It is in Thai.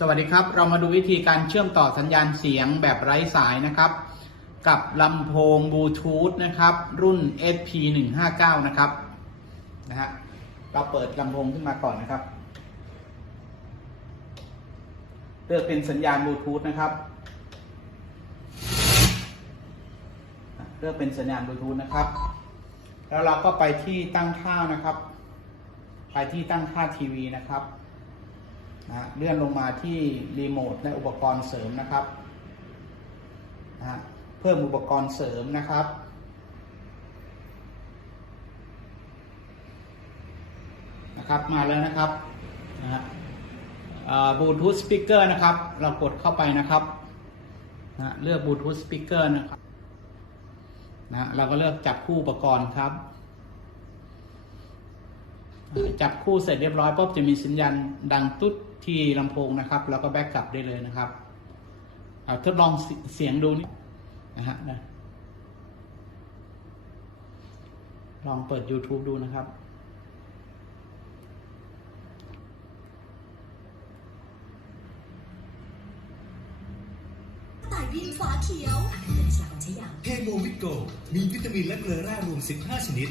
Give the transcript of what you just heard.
สวัสดีครับ เรามาดูวิธีการเชื่อมต่อสัญญาณเสียงแบบไร้สายนะครับ กับลำโพงบลูทูธนะครับ รุ่น SP159 นะครับนะฮะเราเปิดลำโพงขึ้นมาก่อนนะครับ เลือกเป็นสัญญาณบลูทูธนะครับ เลือกเป็นสัญญาณบลูทูธนะครับ แล้วเราก็ไปที่ตั้งค่านะครับ ไปที่ตั้งค่าทีวีนะครับ นะเลื่อนลงมาที่รีโมทและอุปกรณ์เสริมนะครับนะเพิ่มอุปกรณ์เสริมนะครับ นะครับมาแล้วนะครับนะบลูทูธสปีกเกอร์นะครับ เรากดเข้าไปนะครับนะเลือกบลูทูธสปีกเกอร์นะครับนะเราก็เลือกจับคู่อุปกรณ์ครับ จับคู่เสร็จเรียบร้อยปุ๊บจะมีสัญญาณดังตุ๊ดที่ลำโพงนะครับ แล้วก็แบ็กกลับได้เลยนะครับเอาทดลองเสเสียงดูนี่นะฮะนะลองเปิด YouTube ดูนะครับต่ายวินฟ้าเขียวเป็นสาวชยาเฮโมวิโก มีวิตามินและเกลือแร่รวม 15 ชนิด